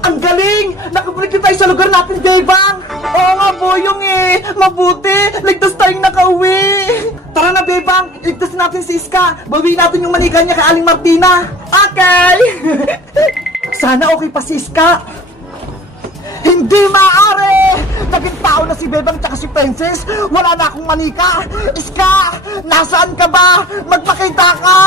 Ang galing! Nakabalik na tayo sa lugar natin, Bebang! Oo nga, Boyong eh! Mabuti! Ligtas tayong nakauwi! Tara na, Bebang! Ligtas natin si Iska! Bawiin natin yung manika niya kay Aling Martina! Okay! Sana okay pa si Iska! Hindi maaari! Naging tao na si Bebang tsaka si Princess! Wala na akong manika! Iska! Nasaan ka ba? Magpakita ka!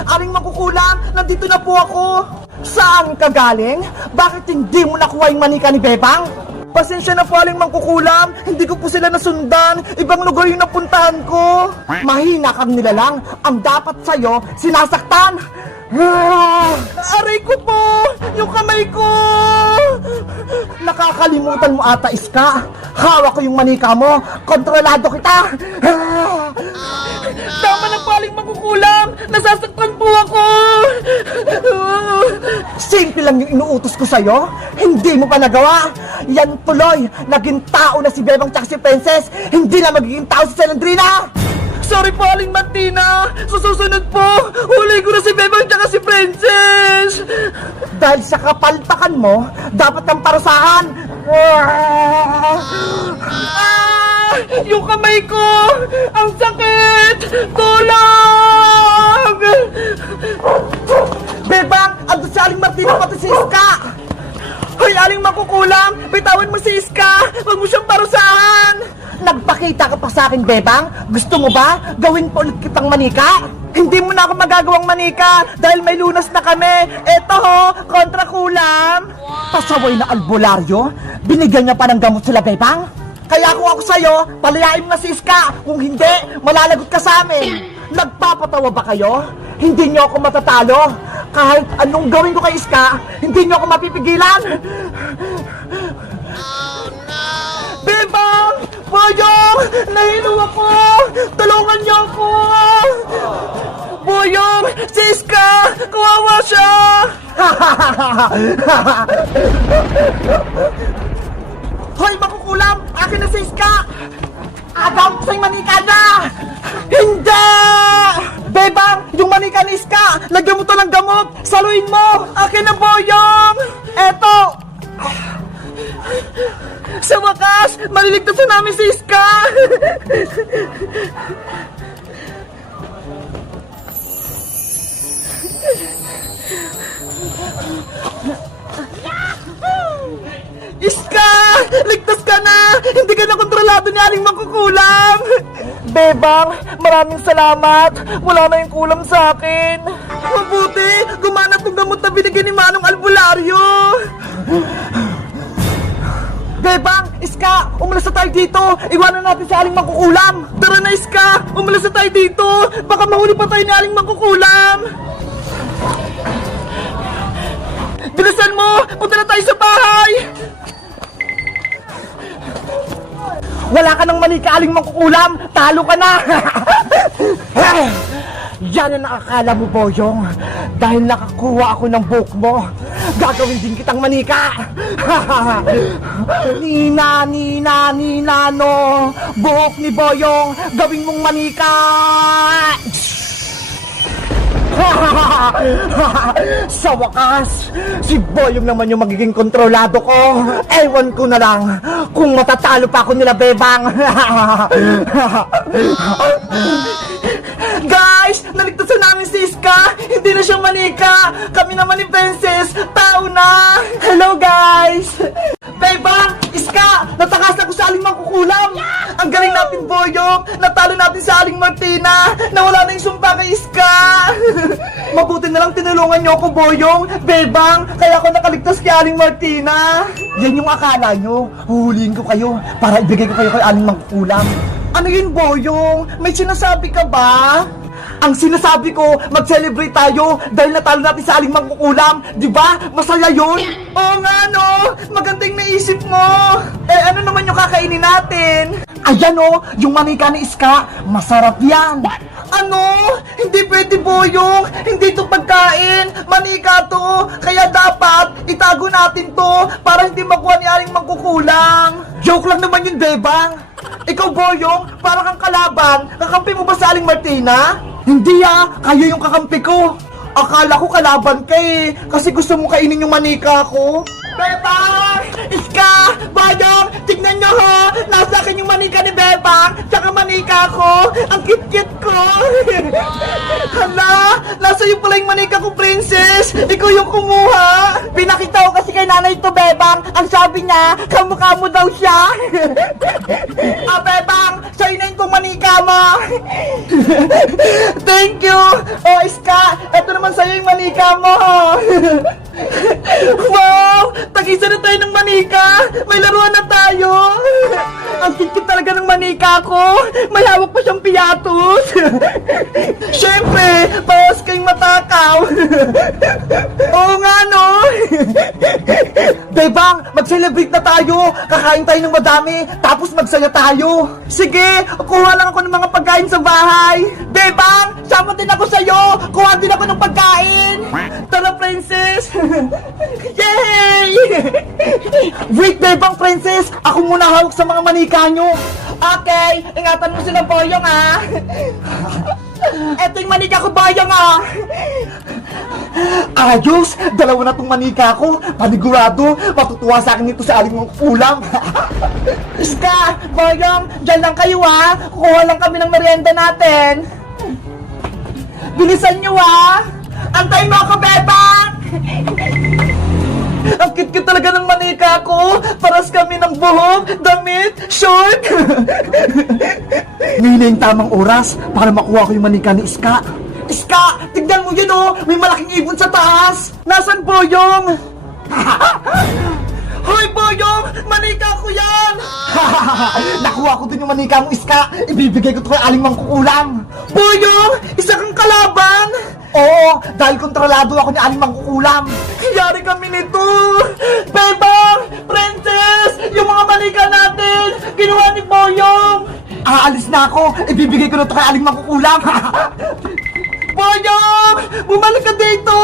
Aling Mangkukulam, nandito na po ako! Saan ka galing? Bakit hindi mo nakuha yung manika ni Bebang? Pasensya na po, Aling Mangkukulam. Hindi ko po sila nasundan. Ibang lugar yung napuntahan ko. Mahina kang nilalang. Ang dapat sa'yo, sinasaktan. Aray ko po! Yung kamay ko! Nakakalimutan mo ata, Iska. Hawak ko yung manika mo. Kontrolado kita. Tama na po, Aling Mangkukulam. Nasasaktan po ako. Simple lang yung inuutos ko sa'yo. Hindi mo pa nagawa. Yan tuloy. Naging tao na si Bebang tsaka si Princess. Hindi na magiging tao si Celandrina. Sorry po, Aling Martina. Susunod po. Huli ko na si Bebang tsaka si Princess. Dahil sa kapalpakan mo, dapat kang parusahan. Yung kamay ko! Ang sakit! Tulong! Bebang! Andun si Aling Martina pati si Iska! Hoy, Aling Mangkukulam! Bitawan mo si Iska! Huwag mo siyang parusahan! Nagpakita ka pa sa akin, Bebang? Gusto mo ba? Gawin pa ulit kitang manika? Hindi mo na ako magagawang manika dahil may lunas na kami. Eto ho, kontra kulam. Pasaway na albularyo? Binigyan niya pa ng gamot sila, Bebang? Kaya kung ako sa'yo, palayain mo na si Iska. Kung hindi, malalagot ka sa amin. Nagpapatawa ba kayo? Hindi niyo ako matatalo. Kahit anong gawin ko kay Iska, hindi niyo ako mapipigilan. Bebang! Boyong! Nahilo ako! Tulungan niyo ako! Boyong! Si Iska! Kawawa siya! Hoy, Mangkukulam! Akin na si Iska! Agaw ko sa'yo manika niya! Hindi! Bebang! Yung manika ni Iska! Lagyan mo to ng gamot! Saluin mo! Akin na, Boyong! Eto! Sa wakas! Maliligtas na namin si Iska! Iska! Ligtas ka na! Hindi ka na kontrolado ni Aling Mangkukulam! Bebang, maraming salamat! Wala na yung kulam sa akin! Mabuti! Gumana itong gamot na binigyan ni Manong Albularyo! Bebang! Iska! Umalis na tayo dito! Iwanan natin si Aling Mangkukulam! Tara na, Iska! Umalis na tayo dito! Baka mahuli pa tayo ni Aling Mangkukulam! Bilisan mo! Punta na tayo sa bahay! Wala ka ng manika, Aling Mangkukulam! Talo ka na! Yan ang nakakala mo, Boyong. Dahil nakakuha ako ng buhok mo, gagawin din kitang manika! Nina, no! Buhok ni Boyong, gawin mong manika! Sa wakas, si Boyong naman yung magiging kontrolado ko. Ewan ko na lang kung matatalo pa ako nila, Bebang. Guys, naligtasan namin si Iska. Hindi na siya manika. Kami naman ni Princess, tao na. Hello, guys. Bebang, Iska, natakas na ko sa Aling Mangkukulam. Ang galing natin, Boyong. Natalo natin sa Aling Martina. Nawala na yung sumpa kay Iska. Mabuti na lang tinulungan niyo ako, Boyong. Bebang, kaya ako nakaligtas kay Aling Martina. Yan yung akala nyo. Huhulihin ko kayo para ibigay ko kayo kay Aling Mangkukulam. Ano yun, Boyong? May sinasabi ka ba? Ang sinasabi ko, mag-celebrate tayo dahil natalo natin sa Aling Mangkukulam. Diba? Masaya yun? Oo nga, no? Magandang naisip mo. Eh, ano naman yung kakainin natin? Ayan, oh, yung manika ni Iska. Masarap yan. Ano? Hindi pwede, Boyong. Hindi to pagkain. Manika to. Kaya dapat itago natin to para hindi makuha ni Aling Mangkukulam. Joke lang naman yun, Bebang. Ikaw, Boyong, para kang kalaban. Kakampi mo ba sa Aling Martina? Hindi, kayo yung kakampi ko. Akala ko kalaban ka eh, kasi gusto mo kainin yung manika ko. Bebang! Iska! Bayang! Tignan nyo ha! Nasa akin yung manika ni Bebang! Tsaka manika ko! Ang kit-kit ko! Hala! Nasa iyo pala yung manika ko, princess! Ikaw yung kumuha! Pinakita ko kasi kay nanay to, Bebang! Ang sabi niya, kamukha mo daw siya! Bebang! Sa'yo na yung manika mo! Thank you! Oh, Iska! Eto naman sa'yo yung manika mo! Wow! Tag-isa na tayo ng manika! May laruan na tayo! Ang kikit talaga ng manika ko! May hawak pa siyang piyatos! Siyempre, pawas kayong matakaw! Oo nga, no? Bebang, mag-celebrate na tayo! Kakain tayo ng madami, tapos magsaya tayo! Sige, kuha lang ako ng mga pagkain sa bahay! Bebang, sama din ako sa'yo! Kuha din ako ng pagkain! Tara, princess! Yay! Wait, Bebang Princess! Ako muna hawak sa mga manika nyo! Okay, ingatan mo sila, Boyong, ha? Eto yung manika ko, Boyong, ha? Ayos! Dalawa na tong manika ko! Panigurado! Matutuwa sa akin ito sa aling mong ulam! Iska! Boyong! Diyan lang kayo, ha? Kukuha lang kami ng merienda natin! Bilisan nyo, ha? Antayin mo ako, Bebang! Ang cute talaga ng manika ko. Paras kami ng buhok, damit, short. Ngayon na yung tamang oras para makuha ko yung manika ni Iska. Iska, tignan mo yun oh. May malaking ibon sa taas. Nasaan Boyong? Hoy Boyong, manika ko yan. Nakuha ko din yung manika mo, Iska. Ibibigay ko to kay aling mangkukulam. Boyong, isa kang kalaban. Oo, dahil kontrolado ako ni aling mangkukulam. Yari kami nito! Bebang! Princess! Yung mga manika natin! Ginawa ni Boyong! Aalis na ako! Ibibigay ko na ito kay aling mangkukulam! Boyong! Bumalik ka dito!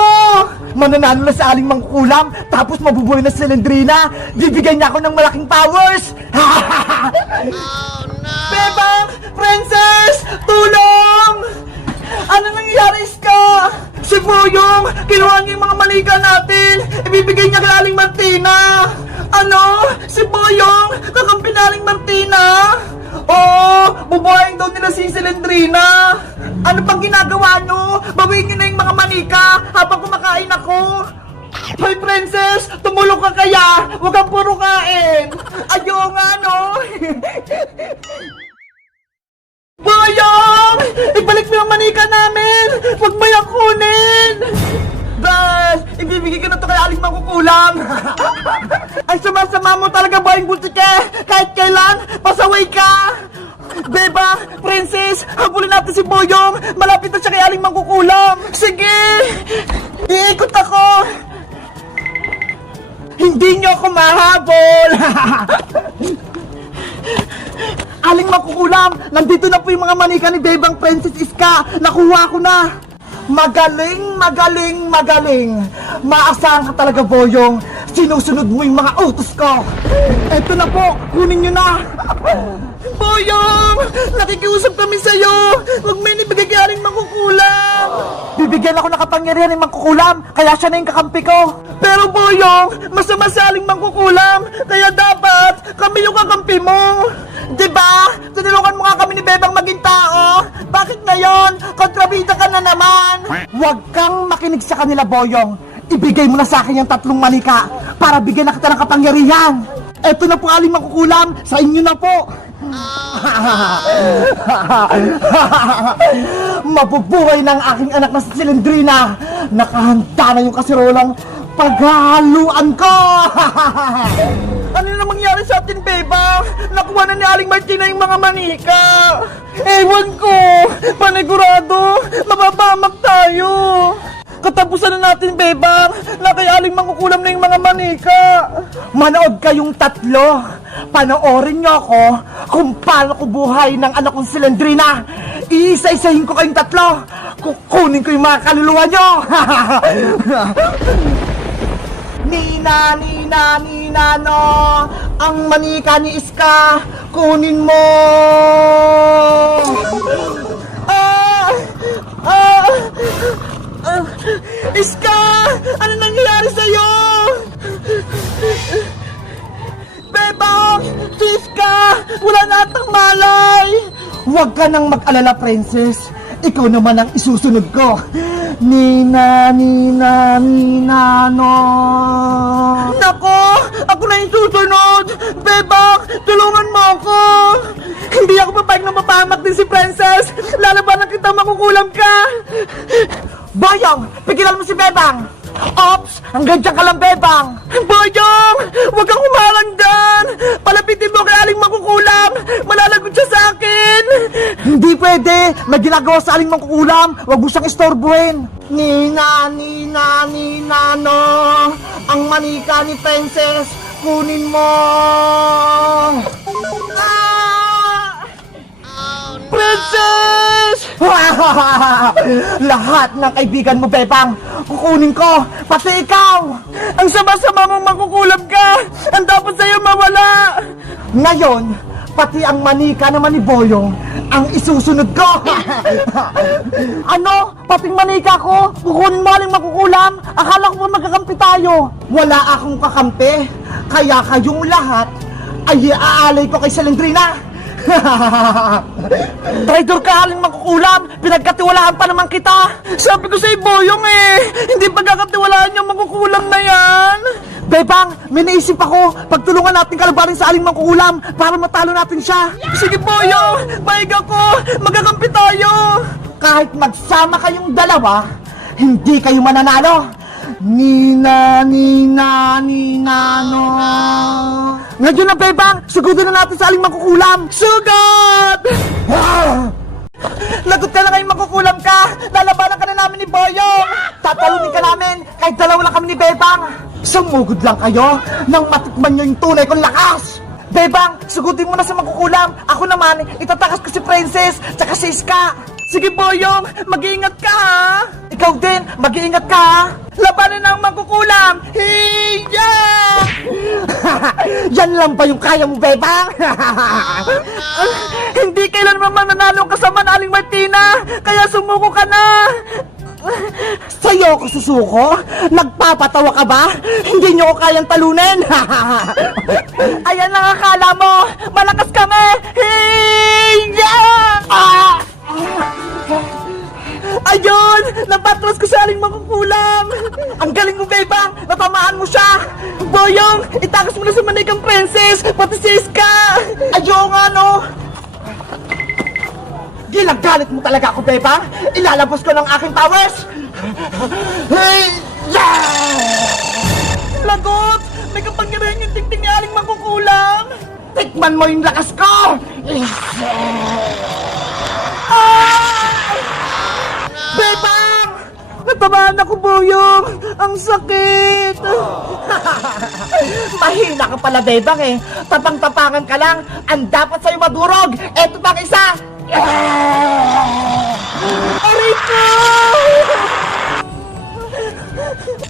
Mananalo na sa aling mangkukulam, tapos mabubuhay na si Lendrina! Bibigyan niya ako ng malaking powers! Oh, no! Bebang! Princess! Tulong! Ano nangyayari, Iska? Si Boyong, kinuha niya yung mga manika natin. Ibibigay niya kay Aling Martina. Ano? Si Boyong, kakampi na Aling Martina? Oo, bubuhayin daw nila si Silendrina. Ano pang ginagawa nyo? Bawiin niyo na yung mga manika habang kumakain ako. Hoy, princess, tumulong ka kaya? Huwag kang puro kain. Ayaw nga, no? Boyong! Ibalik mo yung manika namin! Huwag mo yung kunin! Bes! Ibibigay ko na to kay aling mangkukulam! Ay, sumasama mo talaga, Boyong Bultike! Kahit kailan, pasaway ka! Beba! Princess! Habulin natin si Boyong! Malapit na siya kay aling mangkukulam! Sige! Iikot ako! Hindi niyo ako mahabol! Aling mangkukulam, nandito na po yung mga manika ni Bebang Princess Iska. Nakuha ko na. Magaling, magaling, magaling. Maasahan ka talaga, Boyong. Sinusunod mo yung mga utos ko. Eto na po, kunin nyo na. Boyong, nakikiusap kami sa'yo. Huwag may nibigay kay aling mangkukulam. Bibigyan ako ng kapangyarihan ng mangkukulam, kaya siya na yung kakampi ko. Pero Boyong, masama sa aling mangkukulam, kaya dapat kami yung kakampi mo. Diba? Tinulungan mo nga kami ni Bebang maging tao. Bakit ngayon? Kontrabida ka na naman. Huwag kang makinig sa kanila, Boyong. Ibigay mo na sa akin yung 3 manika para bigyan na kita ng kapangyarihan. Eto na po aling mangkukulam, sa inyo na po. Mabubuhay ng aking anak na si Silendrina. Nakahanda na yung kasirolang paghaluan ko. Ano na mangyari sa atin, Beba? Nakuha na ni Aling Martina yung mga manika. Ewan ko. Panigurado, mababamak tayo. Katapusan na natin, Bebang, na kay Aling mangkukulam na yung mga manika. Manood kayong 3. Panoorin nyo ako kung paano ko buhay ng anak kong Silendrina. Iisa-isahin ko kayong 3. Kukunin ko yung mga kaluluwa nyo. Nina, Nina, Nina, no. Ang manika ni Iska, kunin mo. Iska! Ano nangyayari sa'yo? Bebang! Iska! Wala na atang malay! Huwag ka nang mag-alala, princess. Ikaw naman ang isusunod ko. Nina, no. Nako! Ako na yung susunod! Bebang! Tulungan mo ako! Hindi ako papayag na mapahamak din si princess! Lalabanan kita, makukulam ka! Boyong! Pigilan mo si Bebang! Ops! Hanggang dyan ka lang, Bebang! Boyong! Huwag kang humarang dyan! Palapitin mo kay Aling Makukulam! Malalagot siya sa akin! Hindi pwede! May ginagawa sa Aling Makukulam! Huwag mo siyang istorbuhin! Nina, no! Ang manika ni Princess! Kunin mo! Ah! Princess! Lahat ng kaibigan mo, Bebang, kukunin ko, pati ikaw! Ang sama-sama mong makukulam ka! Ang dapat sa'yo mawala! Ngayon, pati ang manika naman ni Boyong, ang isusunod ko! Ano? Pati manika ko? Kukunin mo Aling Makukulam? Akala ko ba magkakampi tayo? Wala akong kakampi, kaya kayong lahat ay iaalay ko kay Salendrina! Traitor ka, Aling Makukulam! Pinagkatiwalaan pa naman kita! Sabi ko sa'yo, Boyong hindi pagkakatiwalaan yung makukulam na yan! Bebang, may naisip ako! Pagtulungan natin kalabanin sa Aling Makukulam para matalo natin siya! Sige, Boyong! Maig ako! Magkakampi tayo! Kahit magsama kayong dalawa, hindi kayo mananalo! Nina, no. Ngayon na, Bebang, sugutin na natin sa Aling Makukulam. Sugod! Lagot ka na ngayong makukulam ka. Lalabanan ka na namin ni Boyong. Tatalunin ka namin kahit dalawa lang kami ni Bebang. Sumugod lang kayo nang matikman nyo yung tunay kong lakas. Bebang, sugutin mo na sa Makukulam. Ako naman, itatakas ko si Princess tsaka si Iska. Sige, Boyong, mag-iingat ka, ha? Ikaw din, mag-iingat ka, ha? Labanan ng Makukulam! Hiya! Yan lang ba yung kaya mo, Bebang? Hindi kailanman mananalo ang kasama na Aling Martina, kaya sumuko ka na! Sa'yo ako susuko? Nagpapatawa ka ba? Hindi nyo ko kayang talunin! Ayan lang akala mo! Malakas kami! Hiya! Ayun! Napatras ko sa Aling Makukulam! Ang galing mo, Bebang! Natamaan mo siya! Boyong! Itakas mo na sa manikang princess! Pati si Iska! Ayaw nga, no! Ginagalit mo talaga ako, Bebang! Ilalabas ko ng aking powers! Hey! Yeah! Lagot! May kapangyarihan yung tingting ni Aling Makukulam! Tikman mo yung lakas ko! Bebang! Natamaan ako, Boyong! Ang sakit! Mahina ka pala, Bebang Tapang-tapangan ka lang! Ang dapat sa'yo madurog! Eto pang isa! Aray ko!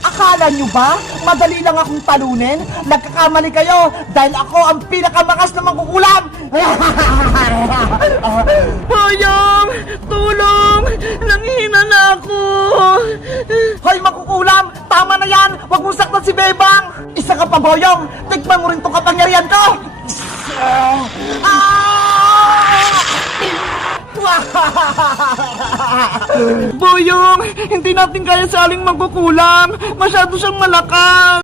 Akala nyo ba? Madali lang akong talunin? Nagkakamali kayo dahil ako ang pinakamakas na Makukulam! Boyong! Tulong! Nanghihina na ako! Hoy, Makukulam! Tama na yan! Huwag mong saktan si Bebang! Isa ka pa, Boyong! Tikman mo rin itong kapangyarihan ko! Boyong! Hindi natin kaya sa Aling Makukulam! Masyado siyang malakas!